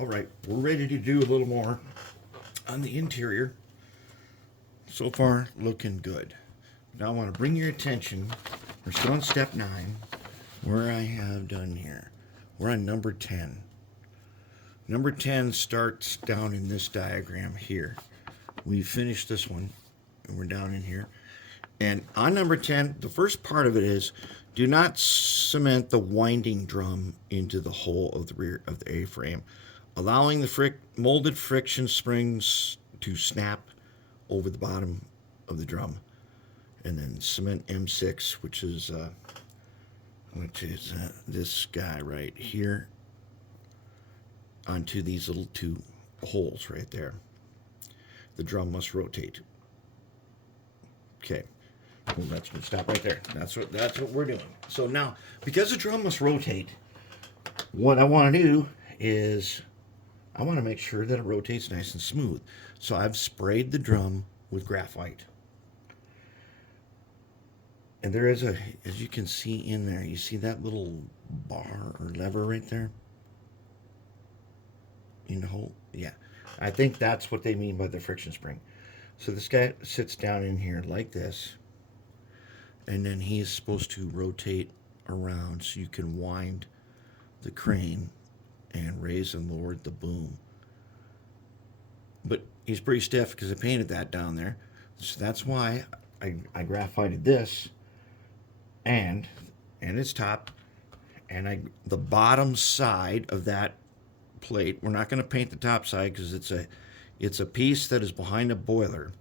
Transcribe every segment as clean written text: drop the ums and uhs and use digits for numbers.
All right, we're ready to do a little more on the interior. So far, looking good. Now I want to bring your attention, we're still on step 9, where I have done here. We're on number 10. Number 10 starts down in this diagram here. We finished this one, and we're down in here. And on number 10, the first part of it is, do not cement the winding drum into the hole of the rear of the A-frame, allowing the molded friction springs to snap over the bottom of the drum. And then cement M6, which is this guy right here, onto these little 2 holes right there. The drum must rotate. Okay. Well, that's going to stop right there. That's what we're doing. So now, because the drum must rotate, what I want to do is I want to make sure that it rotates nice and smooth. So I've sprayed the drum with graphite. And there is as you can see in there, you see that little bar or lever right there? In the hole? Yeah. I think that's what they mean by the friction spring. So this guy sits down in here like this. And then he's supposed to rotate around so you can wind the crane and raise and lower the boom. But he's pretty stiff because I painted that down there. So that's why I graphited this and its top, and the bottom side of that plate. We're not going to paint the top side because it's a piece that is behind a boiler.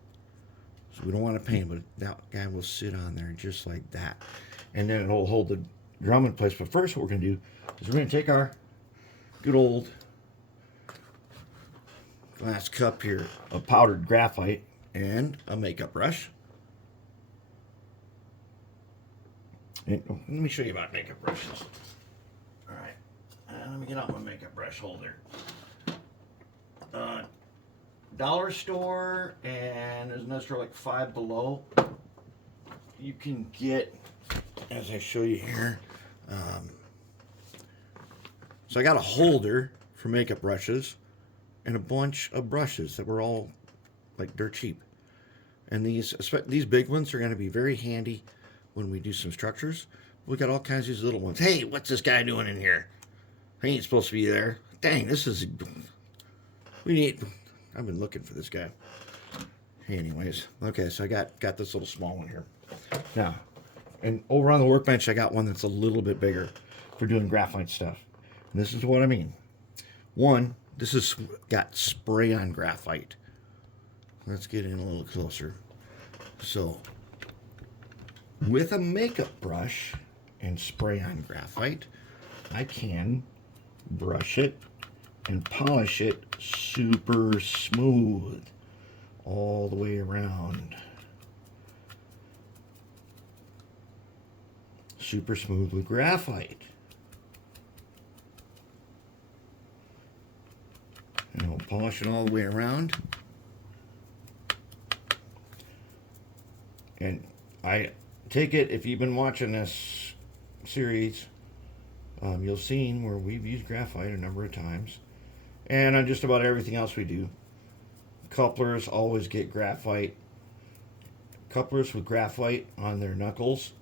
So we don't want to paint, but that guy will sit on there just like that. And then it'll hold the drum in place. But first what we're going to do is we're going to take our good old glass cup here of powdered graphite and a makeup brush. And let me show you about makeup brushes. All right, let me get out my makeup brush holder. Dollar store, and there's another store like Five Below. You can get, as I show you here. So I got a holder for makeup brushes and a bunch of brushes that were all like dirt cheap. And these big ones are going to be very handy when we do some structures. We got all kinds of these little ones. Hey, what's this guy doing in here? He ain't supposed to be there. Dang, I've been looking for this guy. Anyways, okay, so I got this little small one here. Now, and over on the workbench, I got one that's a little bit bigger for doing graphite stuff. And this is what I mean. One, this has got spray-on graphite. Let's get in a little closer. So, with a makeup brush and spray-on graphite, I can brush it and polish it super smooth all the way around. Super smooth with graphite. And we'll polish it all the way around. And I take it, if you've been watching this series, you'll have seen where we've used graphite a number of times. And on just about everything else we do. Couplers always get graphite. Couplers with graphite on their knuckles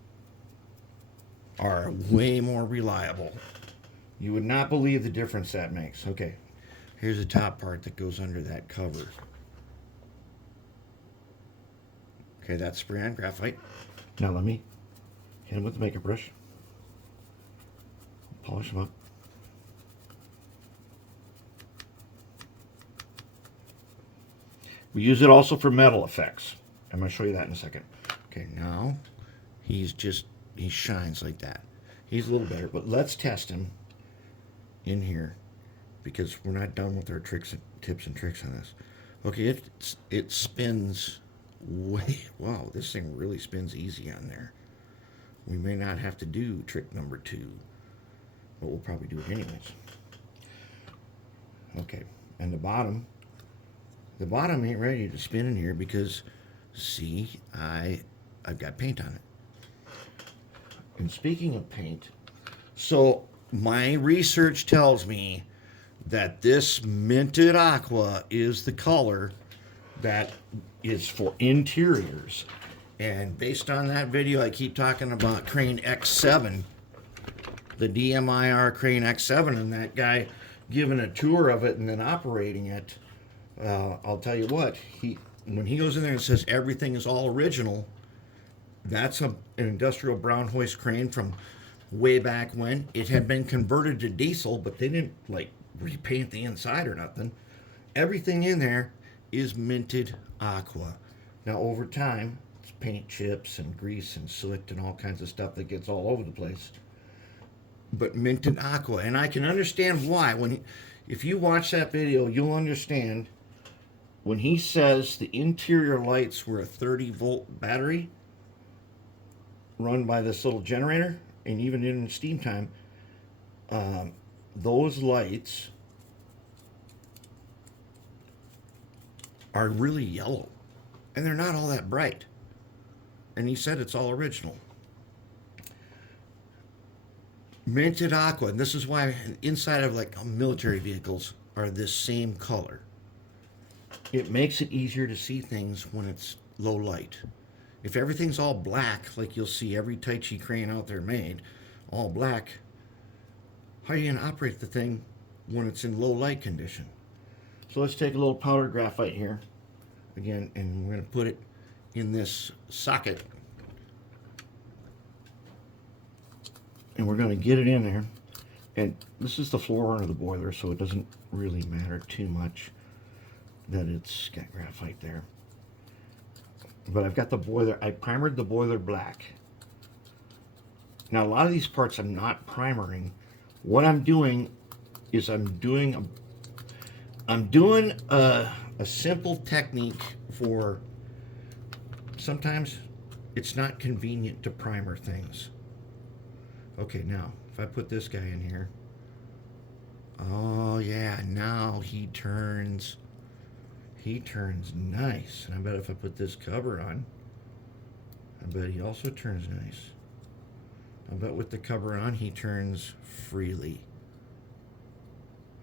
are way more reliable. You would not believe the difference that makes. Okay, here's the top part that goes under that cover. Okay, that's spray on graphite. Now let me hit them with the makeup brush. Polish them up. We use it also for metal effects. I'm going to show you that in a second. Okay, now he shines like that. He's a little better, but let's test him in here because we're not done with our tips and tricks on this. Okay, it spins way, wow, this thing really spins easy on there. We may not have to do trick number 2, but we'll probably do it anyways. Okay, and the bottom ain't ready to spin in here because, see, I've got paint on it. And speaking of paint, so my research tells me that this minted aqua is the color that is for interiors. And based on that video, I keep talking about Crane X7, the DMIR Crane X7, and that guy giving a tour of it and then operating it. I'll tell you what, when he goes in there and says everything is all original, that's an industrial brown hoist crane from way back when. It had been converted to diesel, but they didn't like repaint the inside or nothing. Everything in there is minted aqua. Now over time, it's paint chips and grease and soot and all kinds of stuff that gets all over the place. But minted aqua, and I can understand why. If you watch that video, you'll understand when he says the interior lights were a 30-volt battery run by this little generator, and even in steam time, those lights are really yellow, and they're not all that bright. And he said it's all original. Minted aqua, and this is why inside of like military vehicles are this same color. It makes it easier to see things when it's low light. If everything's all black, like you'll see every Tichy crane out there made, all black, how are you going to operate the thing when it's in low light condition? So let's take a little powdered graphite here, again, and we're going to put it in this socket. And we're going to get it in there. And this is the floor under the boiler, so it doesn't really matter too much that it's got graphite there. But I've got the boiler, I primered the boiler black. Now a lot of these parts I'm not primering. What I'm doing is I'm doing a simple technique for, sometimes it's not convenient to primer things. Okay, now if I put this guy in here, oh yeah, now he turns nice. And I bet if I put this cover on, I bet he also turns nice. I bet with the cover on, he turns freely.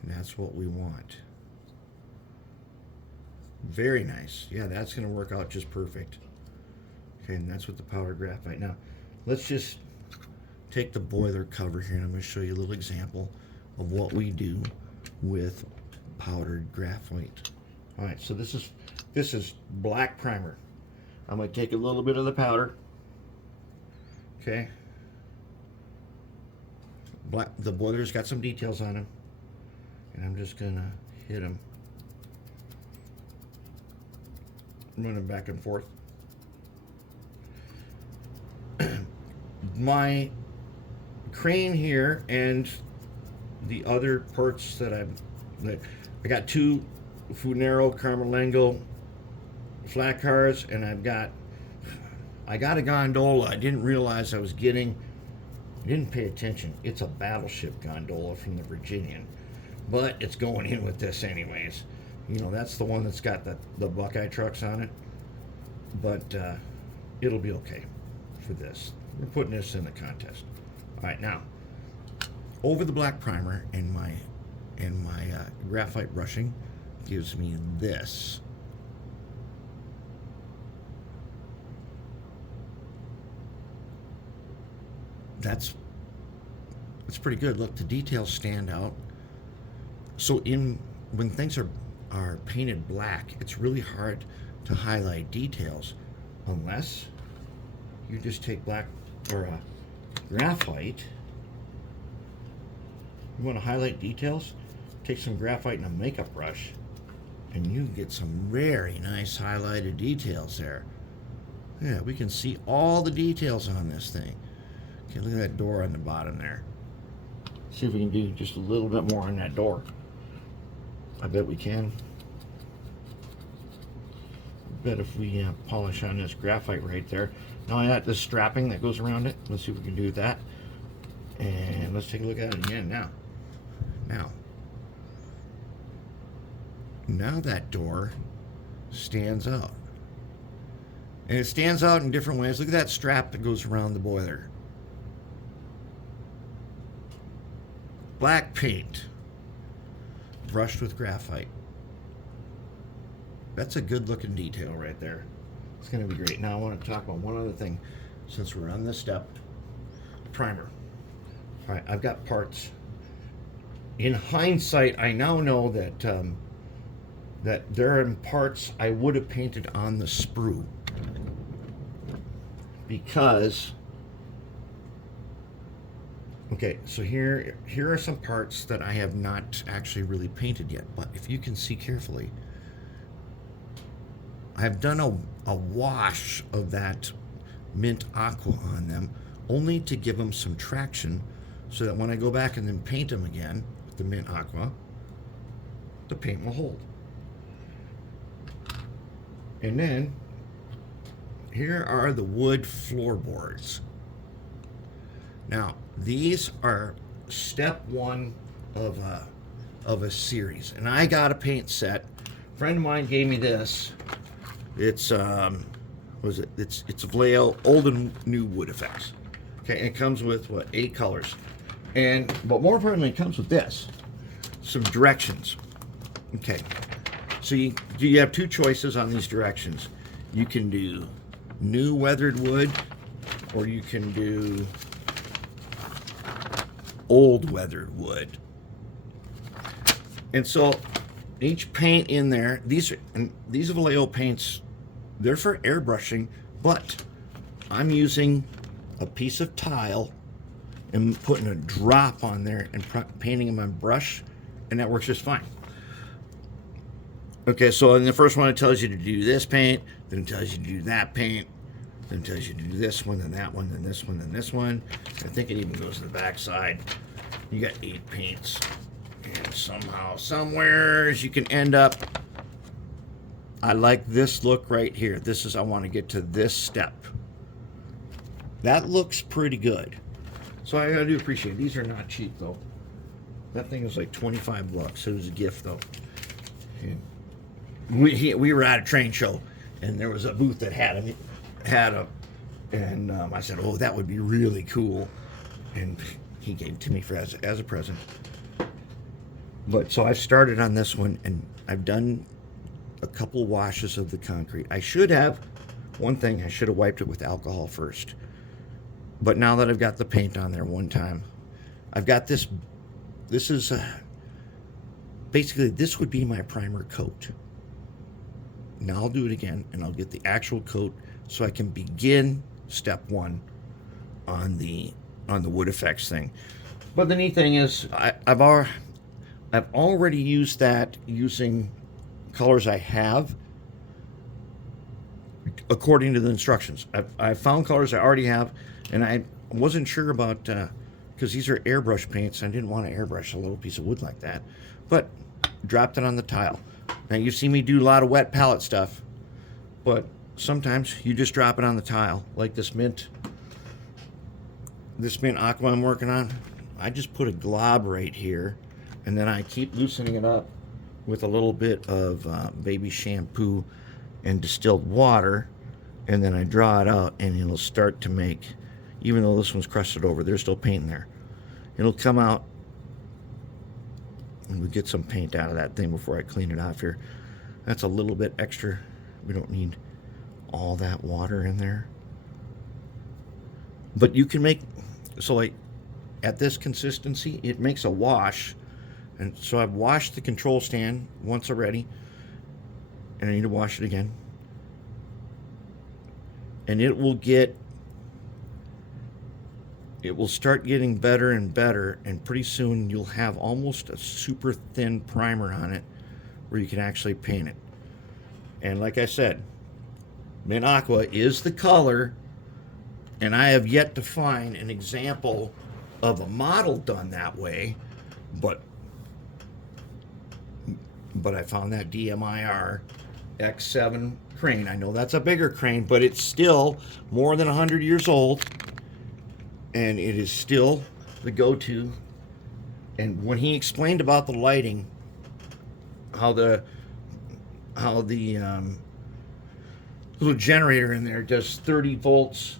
And that's what we want. Very nice. Yeah, that's going to work out just perfect. Okay, and that's with the powdered graphite. Now, let's just take the boiler cover here, and I'm going to show you a little example of what we do with powdered graphite. All right, so this is black primer. I'm going to take a little bit of the powder. Okay. The boiler's got some details on him, and I'm just going to hit them. Running back and forth. My crane here and the other parts that I got two Funero Carmelengo flat cars, and I got a gondola. I didn't realize I didn't pay attention. It's a battleship gondola from the Virginian, but it's going in with this anyways. You know, that's the one that's got the Buckeye trucks on it, but it'll be okay for this. We're putting this in the contest. All right, now over the black primer and my graphite brushing gives me this. That's pretty good. Look, the details stand out. So when things are painted black, it's really hard to highlight details unless you just take black or graphite. You want to highlight details? Take some graphite and a makeup brush, and you get some very nice highlighted details there. Yeah, we can see all the details on this thing. Okay, look at that door on the bottom there. See if we can do just a little bit more on that door. I bet we can. I bet if we polish on this graphite right there. Now I got this strapping that goes around it. Let's see if we can do that. And let's take a look at it again now. Now that door stands out. And it stands out in different ways. Look at that strap that goes around the boiler. Black paint. brushed with graphite. That's a good looking detail right there. It's going to be great. Now I want to talk about one other thing since we're on this step. Primer. All right, I've got parts. In hindsight, I now know that that there are parts I would have painted on the sprue because, okay, so here are some parts that I have not actually really painted yet, but if you can see carefully, I've done a wash of that mint aqua on them only to give them some traction so that when I go back and then paint them again with the mint aqua, the paint will hold. And then here are the wood floorboards. Now these are step one of a series, and I got a paint set. A friend of mine gave me this. It's what is it? It's Vallejo Old and New Wood Effects. Okay, and it comes with what, 8 colors, but more importantly, it comes with this, some directions. Okay, so you have 2 choices on these directions. You can do new weathered wood, or you can do old weathered wood. And so each paint in there, these are Vallejo paints, they're for airbrushing, but I'm using a piece of tile and putting a drop on there and painting them on brush, and that works just fine. Okay, so in the first one it tells you to do this paint, then it tells you to do that paint, then it tells you to do this one, then that one, then this one, then this one. I think it even goes to the back side. You got 8 paints, and somehow, somewhere, you can end up. I like this look right here. This is, I want to get to this step. That looks pretty good. So I do appreciate it. These are not cheap though. That thing was like 25 bucks. It was a gift though. And we were at a train show, and there was a booth that had a, and I said, oh, that would be really cool. And he gave it to me as a present. But so I've started on this one, and I've done a couple washes of the concrete. I should have wiped it with alcohol first. But now that I've got the paint on there one time, I've got this. This is basically, this would be my primer coat. Now I'll do it again, and I'll get the actual coat so I can begin step 1 on the wood effects thing. But the neat thing is, I've already used that using colors I have according to the instructions. I found colors I already have, and I wasn't sure about because these are airbrush paints. I didn't want to airbrush a little piece of wood like that, but dropped it on the tile. Now you see me do a lot of wet palette stuff, but sometimes you just drop it on the tile, like this mint aqua I'm working on. I just put a glob right here, and then I keep loosening it up with a little bit of baby shampoo and distilled water, and then I draw it out, and it'll start to make, even though this one's crusted over, there's still paint in there. It'll come out, and we get some paint out of that thing before I clean it off here. That's a little bit extra. We don't need all that water in there. But you can make, so like at this consistency, it makes a wash. And so I've washed the control stand once already, and I need to wash it again. And it will start getting better and better, and pretty soon you'll have almost a super thin primer on it where you can actually paint it. And like I said, mint aqua is the color, and I have yet to find an example of a model done that way, but I found that DMIR X7 crane. I know that's a bigger crane, but it's still more than 100 years old, and it is still the go-to. And when he explained about the lighting, how the little generator in there does 30 volts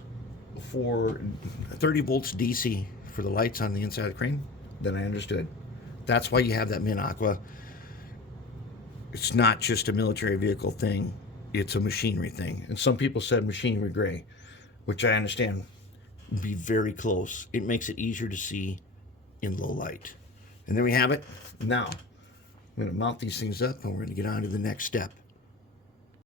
DC for the lights on the inside of the crane, then I understood. That's why you have that mint aqua. It's not just a military vehicle thing, it's a machinery thing. And some people said machinery gray, which I understand would be very close. It makes it easier to see in low light. And there we have it. Now, I'm going to mount these things up and we're going to get on to the next step.